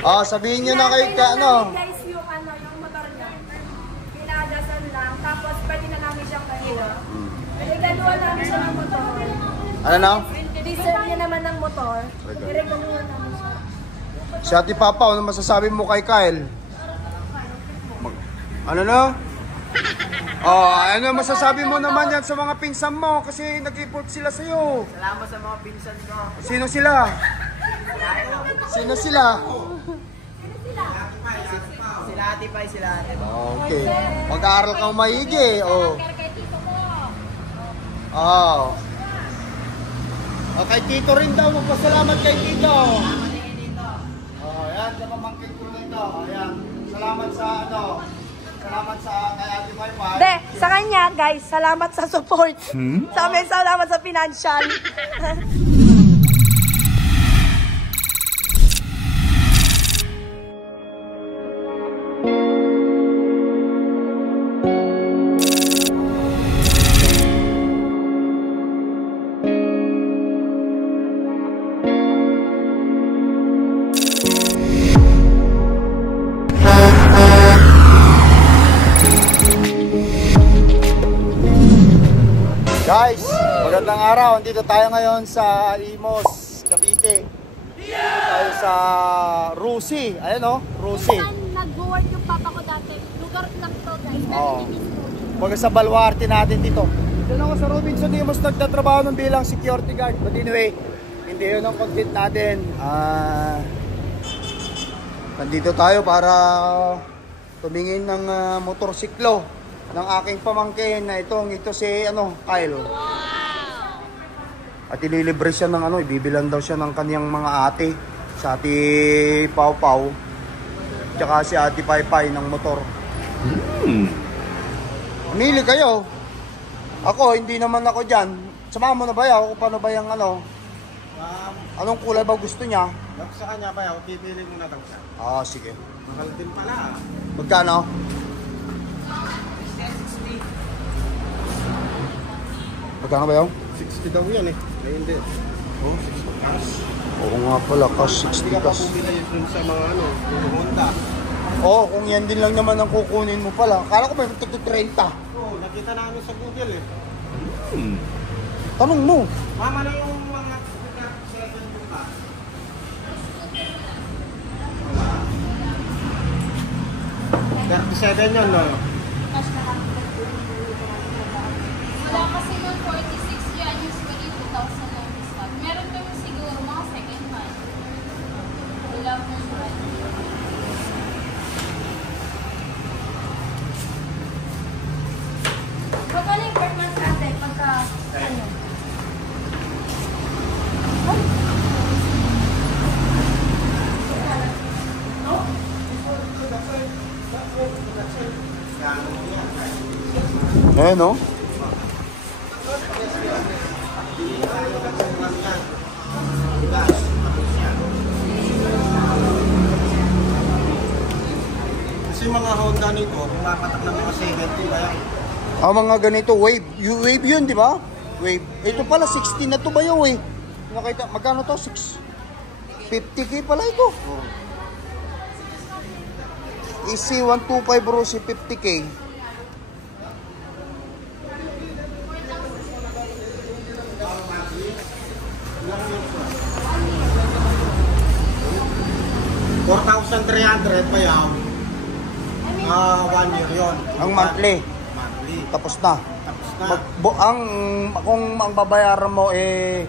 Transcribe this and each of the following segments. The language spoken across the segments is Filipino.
Sabihin nyo na kayo ka ano. Guys, yung motor niya. Pinadasan lang. Tapos pwede na namin siyang kanila. Regaluhan namin siya ng motor. Ano na? Deserve niya naman ng motor. Regaluhan namin siya. Si Ate Papa, ano masasabi mo kay Kyle? Ano na? Ano masasabi mo naman yan sa mga pinsan mo? Kasi nag-import sila sa'yo. Salamat sa mga pinsan ko. Sino sila? Sino sila? Sila Ate Pai, sila Ate. Okay. Mag-aaral kang maigi. Okay, Tito rin daw. Magpasalamat kay Tito. Ayan, sa pamangkin ko nito. Ayan. Salamat sa salamat sa kay Ate Pai. De, sa kanya, guys, salamat sa support. Sa amin, salamat sa financial. Guys, magandang araw. Andito tayo ngayon sa Imos, Cavite. Dito tayo sa Rusi. Ayan o, Rusi. Saan nag-work yung papa ko dati? Lugar lang to, guys. Baga sa baluarte natin dito. Diyan ako sa Robinson Imos nagtatrabaho ng bilang security guard. But anyway, hindi yun ang content natin. Nandito tayo para tumingin ng motorsiklo ng aking pamangkin na ito si Kyle. At ililibre siya ng ibibilan daw siya ng kaniyang mga ate, sa Ate Pau Pau, tsaka si Ate Pai Pai ng motor. Pumili kayo. Ako, hindi naman ako dyan. Samahan mo na ba yaw? Paano ba yung anong kulay ba gusto niya? Sa kanya ba, pipili mo na daw siya. Sige. Mahal din pala. Magkano? Magkano ba yaw? 60 daw yan eh. Ay, hindi. 60 cash. Oo nga pala, cash 60 Hindi ka pa cash. pumili yun sa mga yung Honda. Kung yan din lang naman ang kukunin mo pala. Kala ko may 30. Oo, nakita namin sa Google eh. Tanong mo. Mama na yung mga 7 mo pa. $37 yun, no? Wala kasi nung 46 yan, usually 2,000 lang discount. Meron kami siguro mga second hand. Wala mo siya. Magkano yung per month ate? Pagka, Ayan o. Kasi mga Honda nito, pumapatak ng mga 70 kaya. Mga ganito, wave. Wave yun, di ba? Wave. Ito pala, 60 na to ba yun eh? Nakita, magkano to? 50k pala ito. EC 125 Rusi, 50k. $4,300 pa yaw. 1 year yun. Ang monthly. Monthly. Tapos na. Tapos na. Kung ang babayaran mo 30,000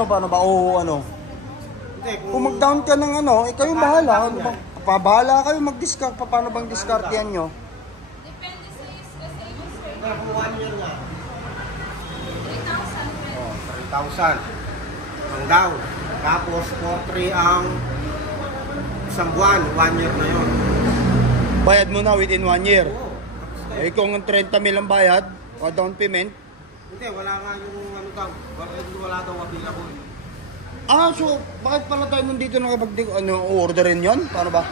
o paano ba? Hindi, Kung mag-down ka ng kayo bahala. Pabahala kayo mag-discard. Paano bang discard yan nyo? Depende sa user. kung 1 year nga. 3,000. 3,000. Ang down. Tapos 4,300 ang isang buwan. 1 year na yun. Bayad mo na within 1 year. Oo. Kung ang 30 mil ang bayad, o down payment. Hindi, wala nga yung daw. Wala daw wabila ko. So, bakit pala tayo nandito orderin yon? Paano ba?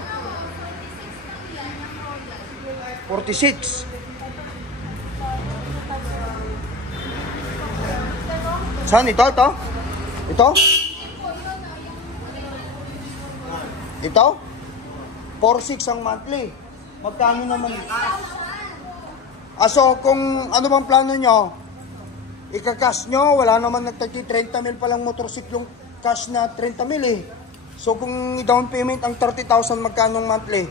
46. Saan ito? Ito? Ito? 4.6 ang monthly. Magkano naman? So kung ano bang plano nyo, ika-cash nyo, wala naman nagtagi 30 mil palang motorsiklo yung cash na 30 mil eh. So kung down payment ang 30,000, magkano monthly?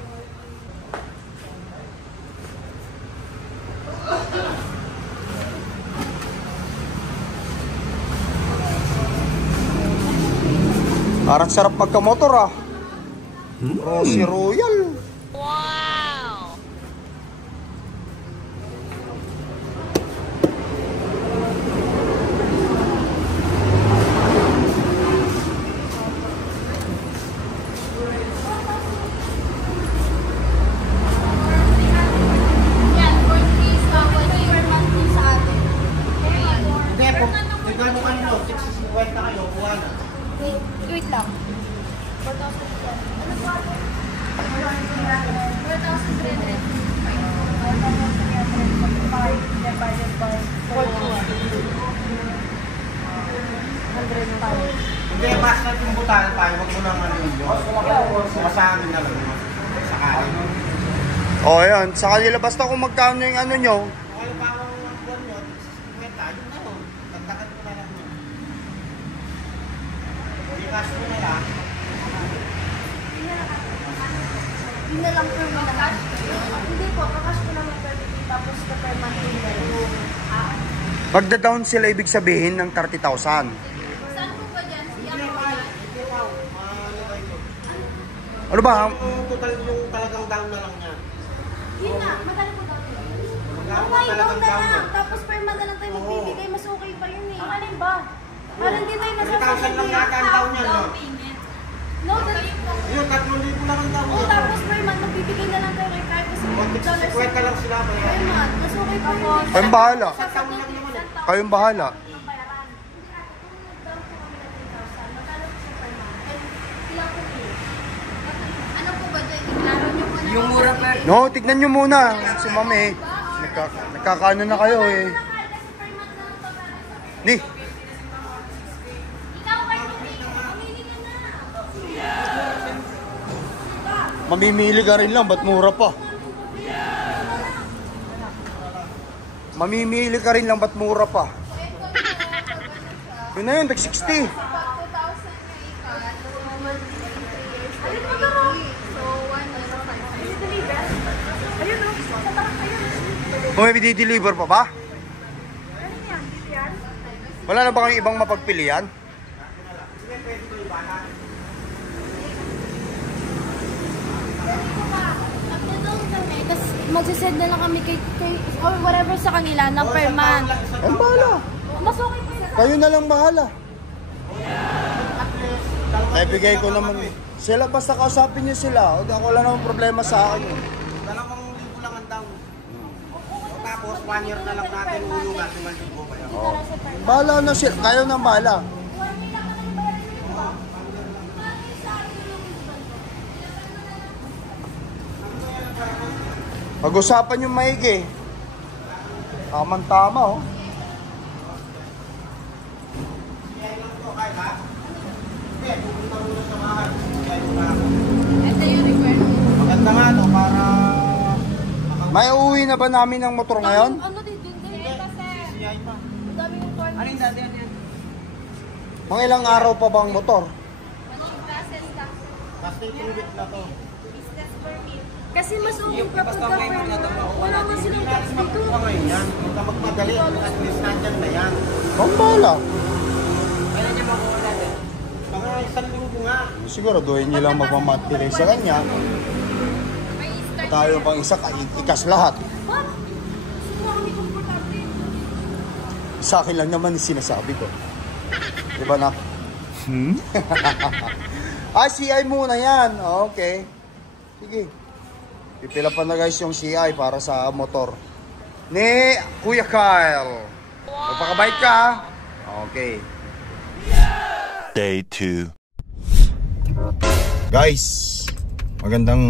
Parang sarap magkamotor ah. Rosy Royal. Wow! Yan, 4K sa 1 year monthly sa atin. Hindi po, nagano kayo, 650 kayo, kuha na. Wait lang. 4,000 yan. Ano po ako? 4,300. Hindi, basta yung butahan tayo, wag mo nang ano yun. Masahin na lang. Sakali. O yan, sa kanila basta kung magkano yung ano nyo. Okay, parang ang buwan nyo, 650, yun na yun. Tagdagan mo na lang yun. I-cash mo na lang. Yun na lang per month. Hindi po, kakash ko naman per month. Tapos na per month yun na yung Magda-down sila, ibig sabihin ng 30,000. Saan po ba dyan? Yan po yan. Ano ba? Yung total yung talagang down na lang niya. Yun na, madali po daw yun. Magkano Oh my, talagang down na down lang. na? Tapos per month na lang tayo magbibigay. Mas okay pa yun eh. Ang alin ba? Parang hindi tayo 3,000 lang nasasabay. yata ang down niya, no? No, that... Yun, 3,000 lang ang down Oh, niya. tapos per month magbibigay na lang tayo kay Carl kasi $50 $50 lang sila. per month. Mas okay pa yun. Kayong bahala. Sa taon lang naman eh. Kayong bahala. Ano po ba dyan? Iklaro nyo muna. Yung mura pa. No, tignan nyo muna. Si mami, nagkakaano na kayo eh. Ni, Ikaw, Carl, pumili ka na. mamimili ka rin lang, ba't mura pa? Mamimili ka rin lang, ba't mura pa? Yun na yun, tag 60. 2,000 yung ikat. So, 1 year, 5,000. Ayun, no? Sa tarang ayun. Kung may di-deliver pa ba? Ano yan? Dito yan? Wala na ba kayong ibang mapagpilian? Nagda-down kami, tapos magsisend na lang kami kay or whatever sa kanila na per month. Ang bahala. Mas okay pa yun. Kayo na lang bahala. Naibigay ko naman. Sila basta kausapin niyo sila. Huwag ako, wala namang problema sa akin. 2,000 lang ang down. Tapos 1 year na lang natin ulungan, 5,000 ba yan? Oh. Bahala na sila. Kayo na bahala. Pag-usapan yung maigi. Tamang-tama oh. Ito yung requirement. Maganda nga no, para May uuwi na ba namin ng motor ngayon? Ano din din din? CI pa. Ang dami yung torn. Ano yung dati yan? Mga ilang araw pa bang motor? Basta 2 weeks na to. Kasi mas okay pa pagka per month. Wala nga silang tax dito. Pa ngayon yan, huwag ka magmadali. At least nandyan na yan. Ang bahala. Kailan niya makuha natin? Mga 1 linggo nga. Siguraduhin nyo lang magmamatili sa kanya. Tayo pang isa, ikas lahat. What? Sino kami komportable? Sa akin lang naman yung sinasabi ko. Di ba, nak? CI muna yan. Okay. Sige. Pipila pa na guys yung CI para sa motor. Ni Kuya Kyle. Magpakabait ka. Okay. Day 2. Guys, magandang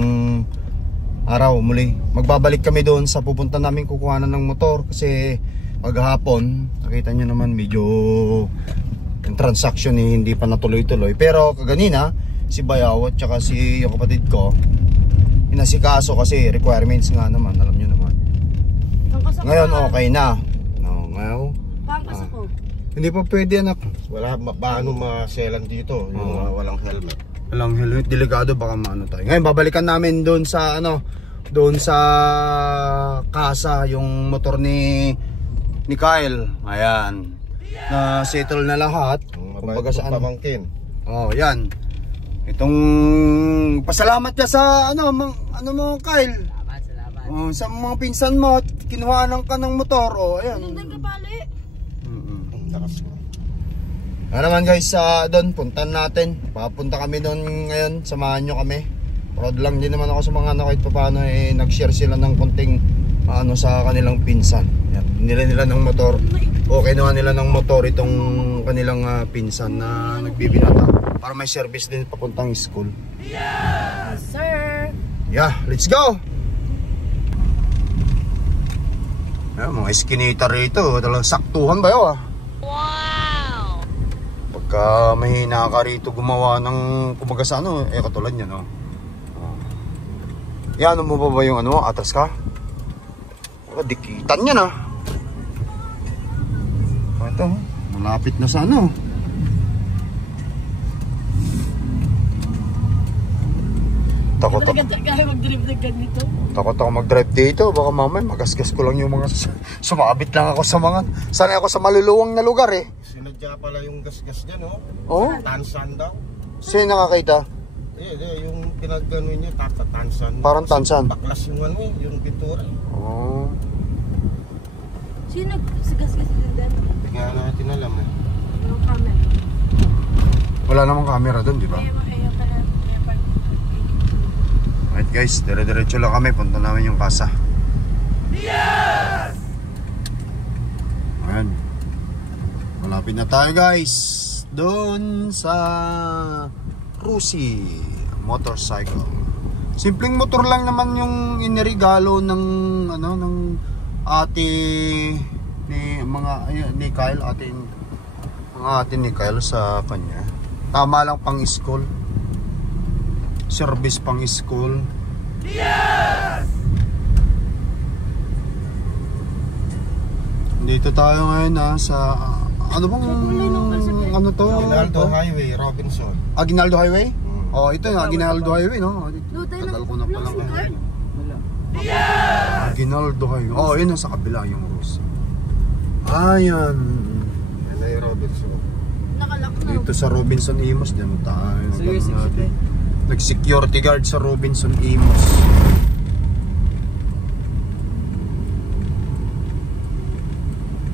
araw muli. Magbabalik kami doon sa pupunta namin kukuhanan ng motor kasi maghapon, nakita nyo naman medyo yung transaction hindi pa natuloy-tuloy. Pero kaganina, si Bayaw at saka si yung kapatid ko inasikaso kasi requirements nga naman, alam nyo naman. Ngayon okay na. No, ngayon. Pangkas ako. Hindi pa pwede anak. Wala paano maselan dito, yung walang helmet. Walang helmet, delikado baka maano tayo. Ngayon babalikan namin doon sa doon sa kasa yung motor ni Kyle. Ayan. Na settle na lahat. Kumbaga sa pamangkin. Oh, yan. Itong pasalamat ka sa mo Kyle. Salamat. Oh, sa mga pinsan mo at kinuhaan ka ng motor. Oh, ayan. Nandang kapali. Lakas mo. Naman guys, doon puntan natin. Papunta kami doon ngayon, samahan nyo kami. Proud lang din naman ako sa mga kahit paano nag-share sila ng konting sa kanilang pinsan. Yan, nila ng motor. Okay naman nila ng motor itong kanilang pinsan na nagbibinata para may service din papuntang school. Yes, sir. Yeah, let's go. Yan, mga eskinita rito, talagang saktuhan ba yun? Wow! Pagka mahina ka rito gumawa ng kumbaga sa katulad niya, no? Yan, mo ba yung atras ka? Dikitan niya na. Ito, malapit na sa Takot ako. Kaya mag-drive na ganito. Takot ako mag-drive dito. Baka mamay magasgas ko lang yung mga sumabit lang ako sa mga sanay ako sa maluluwang na lugar eh. Sinadya pala yung gas-gas dyan, Oh? Tansan daw. Sino nakakita? Yung pinagano niya, tansan. Parang tansan. Baklas yung yung pintura. Oh. Sino nagsigas-gas din dyan? Tingnan natin alam Yung camera. Wala namang camera doon, di ba? Ayun pala. Alright guys, dire-diretso lang kami. Punta namin yung kasa. Yes! Ayan. Malapit na tayo guys. Doon sa Rusi motorcycle. Simpleng motor lang naman yung iniregalo ng ng ate ni Kyle, ate ni Kyle sa kanya. Tama lang pang school. Service pang school. Yes! Dito tayo ngayon sa ano to? Aguinaldo Highway, Robinson. Aguinaldo Highway? Oh, ito yung Aguinaldo Highway, no? Tagal ko na pala. Yes! Aguinaldo Highway. Oh, yun sa kabila yung Rose. Ayan. Yan ay Robinson. Nakalak na. Dito sa Robinson Imos, diyan tayo. Nag-security guard sa Robinson Imos.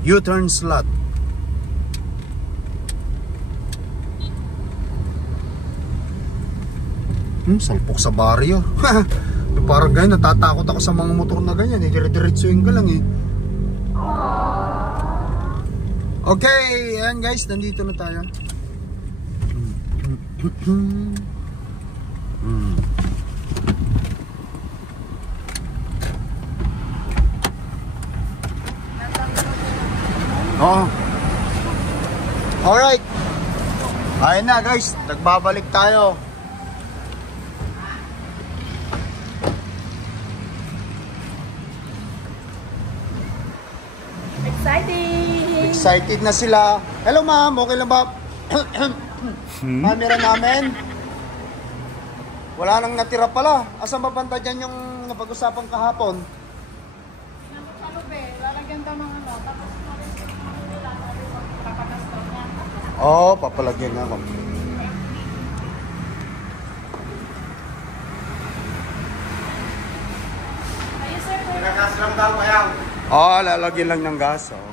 U-turn slot. Salpok sa baryo. Parang ganyan, natatakot ako sa mga motor na ganyan. Dire-diretsuin ka lang eh. Okay, ayan guys, nandito na tayo. Oh. Alright. Ayun na guys, nagbabalik tayo. Excited na sila. Hello ma'am, okay lang ba? Camera namin. Wala nang natira pala. Asan ba banda dyan yung napag-usapan kahapon? Ano ba? Lalagyan daw ng tapos papatastor niya. Oo, papalagyan na ako. Ayun sir, Pinagas lang daw kayaw. Oo, lalagyan lang ng gas. Oh.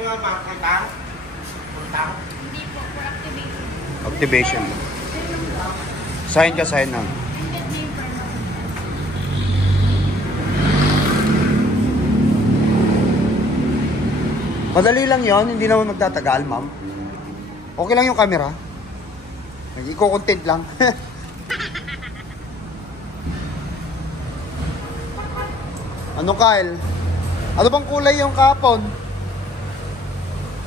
Ano nga mga kultang? Kultang? hindi po for activation. Activation. Sign ka, sign na. Madali lang yon, hindi naman magtatagal, ma'am. Okay lang yung camera. Nag-i-content lang. Ano, Kyle? Ano bang kulay yung kahapon?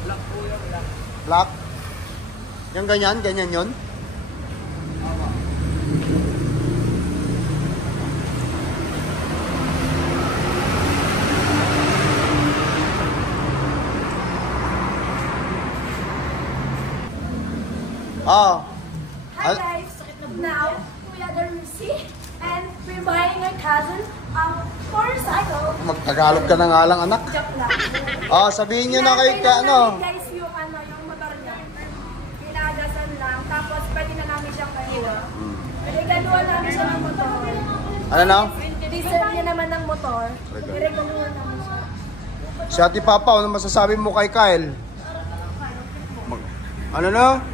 Black po yung black. Black? Yung ganyan? Ganyan yon? Oh. Hi guys! Now, we are the Lucy and we're buying my cousin a motorcycle. Magtagalog ka na nga lang, anak. Joke lang. Oh, sabihin nyo na kay ka, ano. Guys, yung motor niya. Pinagasan lang. Tapos, pwede na namin siyang kanila. Regaluhan namin siya ng motor. Ano na? Diesel niya naman ng motor. Regaluhan namin siya. Si Ate Papa, ano masasabi mo kay Kyle? Ano na?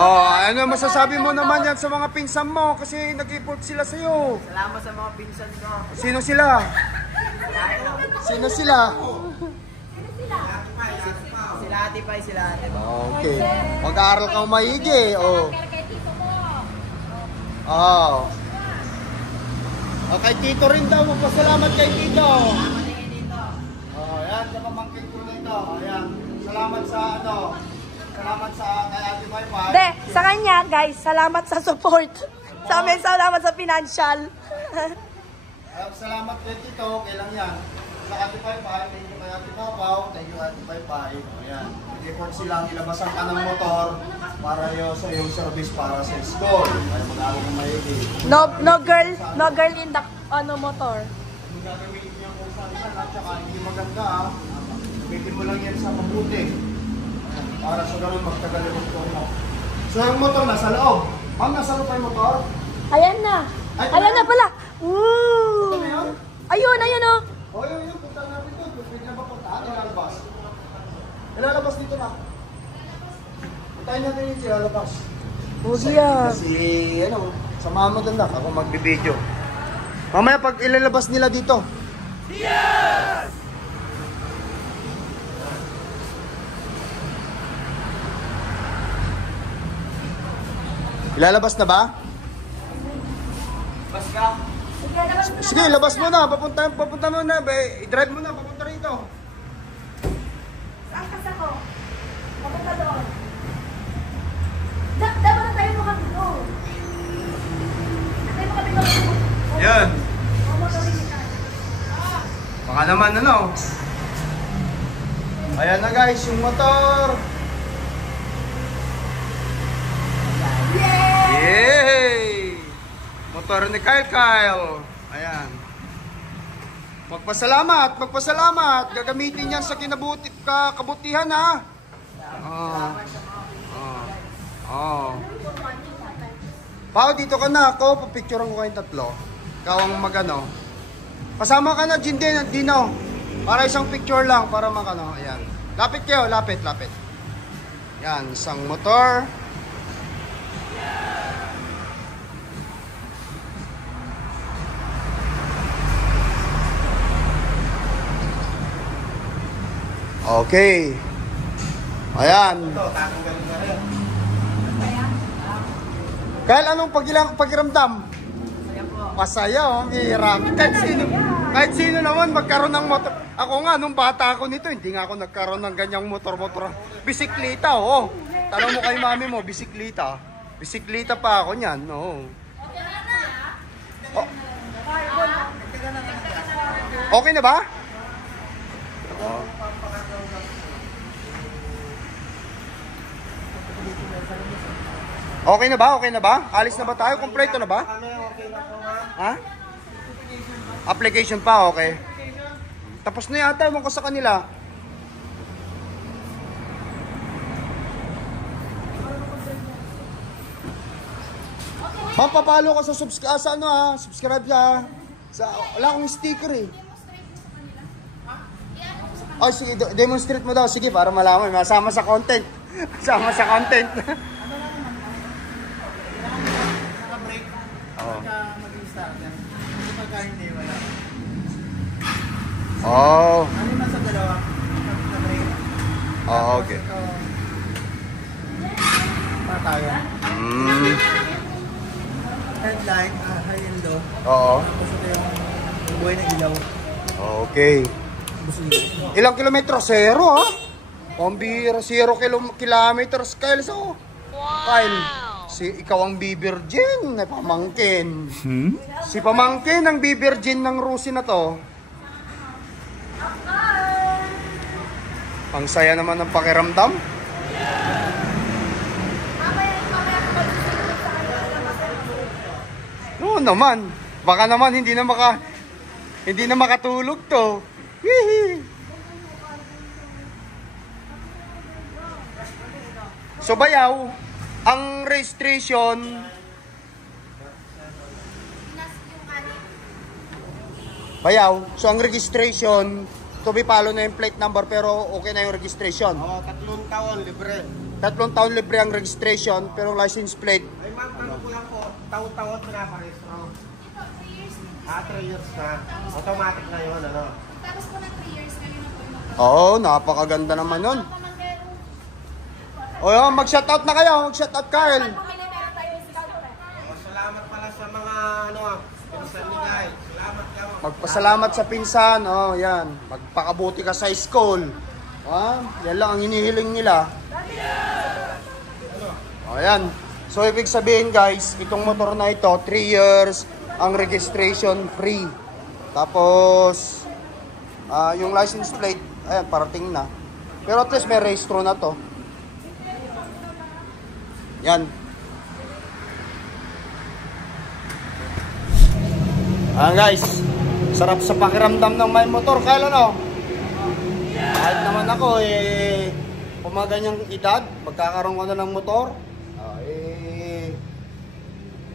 Oh, ano masasabi mo naman yan sa mga pinsan mo? Kasi nag-import sila sa'yo. Salamat sa mga pinsan ko. Sino sila? Sino sila? Sila ate pa, sila ate. Okay. Mag-aaral kang maigi. Oh. Oh. Okay, Tito rin daw. Magpasalamat kay Tito. Oh, yan. Sa pamangkin ko nito. Ayan. Salamat sa ano. Salamat sa kay Ate Wi-Fi. De, sa kanya, guys, salamat sa support. Sa amin, salamat sa financial. Salamat kay Tito. Kailan yan? Sa Ate Wi-Fi. Thank you kay Ate Papaw. Thank you Ate Wi-Fi. Ayan. Report silang ilabasan ka ng motor para sa iyong service para sa school. Kaya mag-aaral ng maigi. No girl in the motor. Kung gagawin niya kung saan at saka hindi maganda gamitin mo lang yan sa mabuti. Para sa ganun magtagal yung motor mo. So yung motor nasa loob. Ma'am, nasa loob pa yung motor? Ayan na. Ayan na pala. Woo! Ano yun? Ayun oh. O yun, punta natin doon. Pwede na ba punta? Ilalabas. Ilalabas dito na. Puntahin natin yung ilalabas. Bugi ah. Kasi, ano, samahan mo doon na. Ako magbibideo. Mamaya pag ilalabas nila dito. Yes! Ilalabas na ba? Baska. Sige, labas mo na. Papunta mo na. I-drive mo na. Papunta rito. Saan kas ako? Papunta doon. Dapat na tayo makabito. Tayo makabito. Yan. Baka naman ano. Ayan na guys, yung motor. Yay! Motor ni Kyle. Ayan. Magpasalamat. Gagamitin yan sa kabutihan ha. Pao, dito ka na. Ako, papicturean ko kayong tatlo. Ikaw ang magano. Kasama ka na, Dino. Para isang picture lang, para makano. Ayan. Lapit kayo, lapit. Yan, isang motor. Okay. Ayan. Kyle, anong pakiramdam? Masaya oh, hirap. Kahit sino naman magkaroon ng motor. Ako nga, nung bata ako nito, hindi nga ako nagkaroon ng ganyang motor. Bisikleta, oh. Tanong mo kay mami mo, bisikleta. Bisikleta pa ako niyan, no. Oh. Okay na ba? Oh. Okay na ba? Alis na ba tayo? Kompleto na ba? Ha? Application pa, okay. Tapos na yata, ewan ko sa kanila. Ma'am, papalo ka sa subscribe wala akong sticker eh. Ay, sige, demonstrate mo daw. Sige, para malaman. Masama sa content. Masama sa content. Naka-break. Pagka mag-start yan. Kasi pagka hindi, wala. Oh. Ano yung nasa dalawa? Naka-break. Oh, okay. Ito. Patayan. Headlight, high and low. Oo. Tapos ito yung buhay na ilaw. Okay. Busina. Ilang kilometro? 0 ha? Pambira, 0 kilometers. Kyle, so. Kyle, ikaw ang bibirgin na pamangkin. Si pamangkin ang bibirgin ng Rusi na to. Ang saya naman ng pakiramdam. naman. Baka naman hindi na makatulog to. Hihi. So Bayaw, ang registration Bayaw, so ang registration to be follow na yung plate number pero okay na yung registration. Oo, 3 taon libre. 3 taon libre ang registration pero license plate. Ay ma'am, tanong ko lang po, taon-taon pinaparehistro. 3 years na. Automatic na yun, ano? Tapos po na 3 years kayo na po yung Oo, napakaganda naman nun. O yun, mag-shoutout na kayo. Mag-shoutout, Carl. Salamat pala sa mga, pinsan ni guys. Salamat ka. Magpasalamat sa pinsan. O, yan. Magpakabuti ka sa school. Yan lang ang hinihiling nila. O, yan. So, ibig sabihin, guys, itong motor na ito, 3 years, ang registration free. Tapos, yung license plate, ayan, parating na. Pero at least may registro na to. Yan. Guys, sarap sa pakiramdam ng may motor. Kaya ano? Kahit naman ako pumaganyang edad, magkakaroon ko na ng motor.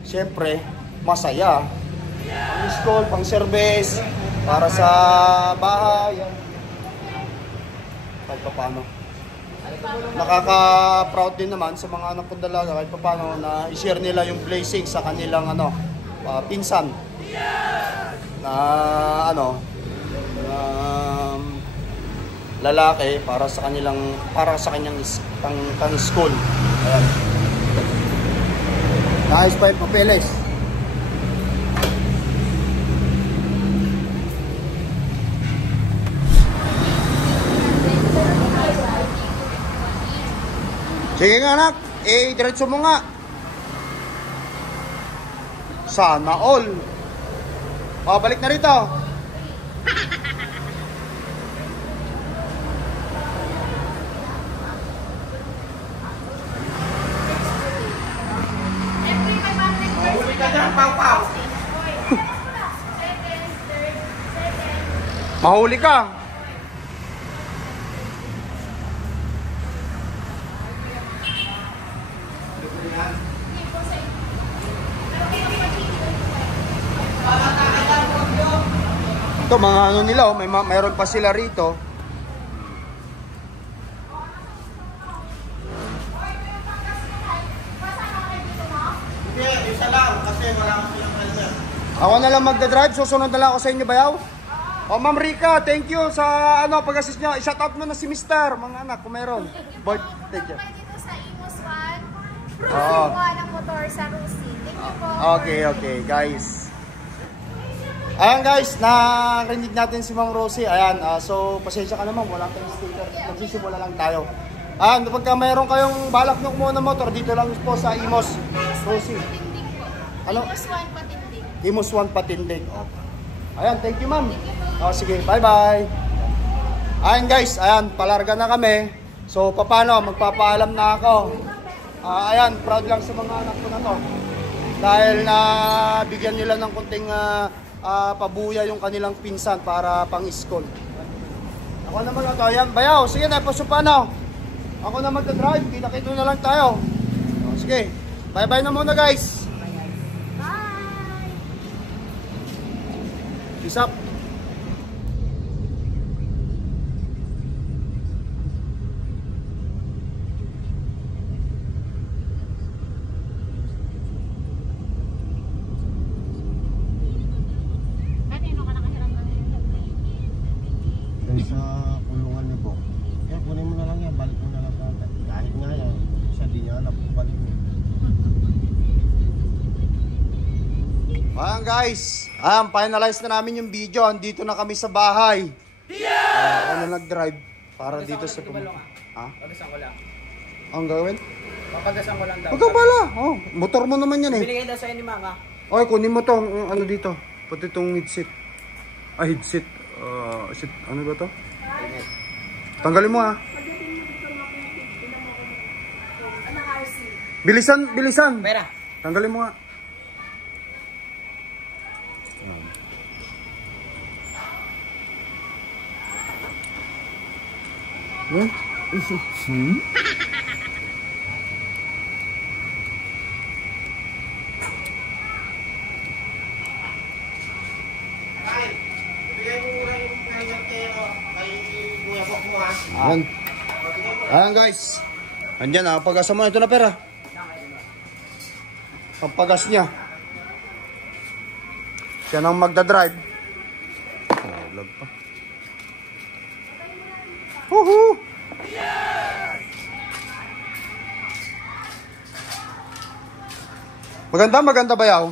Siyempre, masaya. Pang school, pang service, para sa bahay. Kahit pa paano. Nakaka-proud din naman sa mga anak ko dalaga kahit pa paano na i-share nila yung blessing sa kanilang pinsan. Na lalaki para sa kanyang pang school. Ayan. Nice pa yung papeles. Sige nga anak, diretso mo nga. Sana all. Balik na rito. Mahuli ka dyan, Pau-Pau. Mahuli ka. Ito mga nila, mayroon pa sila rito. Hindi, isa lang kasi wala akong silang helmet. Ako na lang magdadrive, susunod na lang ako sa inyo, Bayaw. Ma'am Rica, thank you sa pag-assist nyo. I-shout out mo na si Mr. Mga anak, kung mayroon. Boy, thank you. Dito sa Imos 1, Oo. ng motor sa Rusi. Thank you po. Okay, guys. Ayan guys, narinig natin si Ma'am Rosie. Ayan, so pasensya ka naman, wala tayong sticker. Nagsisimula lang tayo. Pagka mayroon kayong balak nyo kumuha ng motor, dito lang po sa Imos Rosie. Ano? Imos 1 Patindig. Imos 1 Patindig. Ayan, thank you ma'am. Sige, bye-bye. Ayan guys, ayan, palarga na kami. So, paano? Magpapaalam na ako. Ayan, proud lang sa mga anak ko na to. Dahil na bigyan nila ng konting pabuya yung kanilang pinsan para pang school. Ako naman ito. Ayan, Bayaw. Sige na, paso paano? Ako na magdadrive. Kita-kita na lang tayo. Sige. Bye-bye na muna guys. Bye! Peace up. Sa kulungan ni Bok. Kunin mo na lang yan, balik mo na lang kagad. Kahit nga yan, siya di niya alam kung balik mo. Ayan guys, finalize na namin yung video. Andito na kami sa bahay. Ako na nag-drive para dito sa Ha? Pagasan ko lang. Ang gawin? Papagasan ko lang daw. Huwag ka pala. Motor mo naman yan eh. Binigay daw sa'yo ni Mama. Okay, kunin mo tong dito. Pati tong headset. Headset. Ano ba to? Tanggalin mo Bilisan. Pera. Tanggalin mo nga. Ay, bigay mo muna yung helmet kay Kuya Bok mo ha. Ayan. Ayan guys. Andyan ah, pagasan mo ito na pera. Pampagas niya. Siya nang magdadrive. Oh, vlog pa. Woohoo! Maganda ba yaw?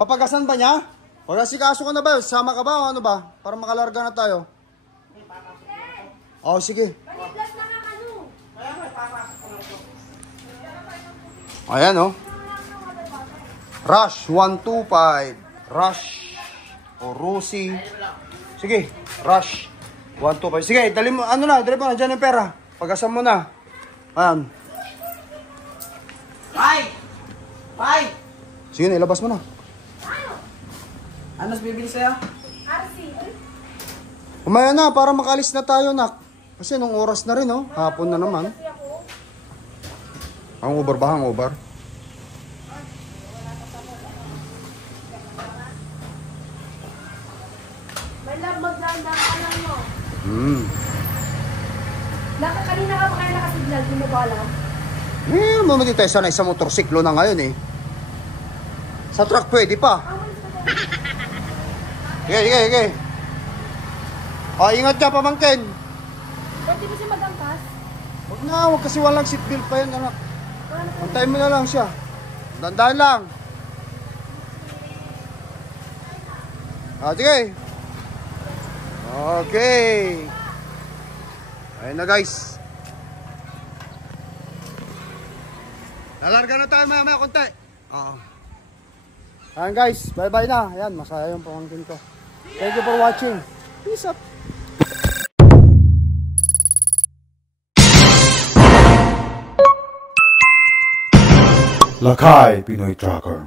Papagasan ba niya? Pag-asikaso ka na ba? Sama ka ba o ano ba? Para makalarga na tayo. Oh, sige. Plus na nga ano. Ayan oh. Rush 125. Rush o Rusi. Sige, Rush 125. Sige, dali mo, ano na, dali mo na dyan yung pera. Pagasan mo na. Ayan. Pai! Sige na, ilabas mo na. Ano bibili sa'yo? RC. Umaya na, para makalis na tayo, nak. Kasi nung oras na rin, oh. Hapon na naman. Kasi ako. Hangover ba? Hangover? May love, magdaan-daan ka lang mo. Kanina ka pa kayo nakasignal, di mo ba alam? Eh, mamagin tayo sanay sa motorsiklo na ngayon, eh. Sa truck pwede pa. Sige. Oh, ingat ka, pamangkin. Pwede ba siya magangkas? Huwag kasi walang seatbelt pa yun, anak. Antayin mo na lang siya. Dandaan lang. Ah, sige. Okay. Ayun na, guys. Lalarga na tayo maya konti. Oo. Ayan, guys. Bye-bye na. Ayan, masaya yung pamangkin ko. Thank you for watching. Peace up. Lakay Pinoy Tracker.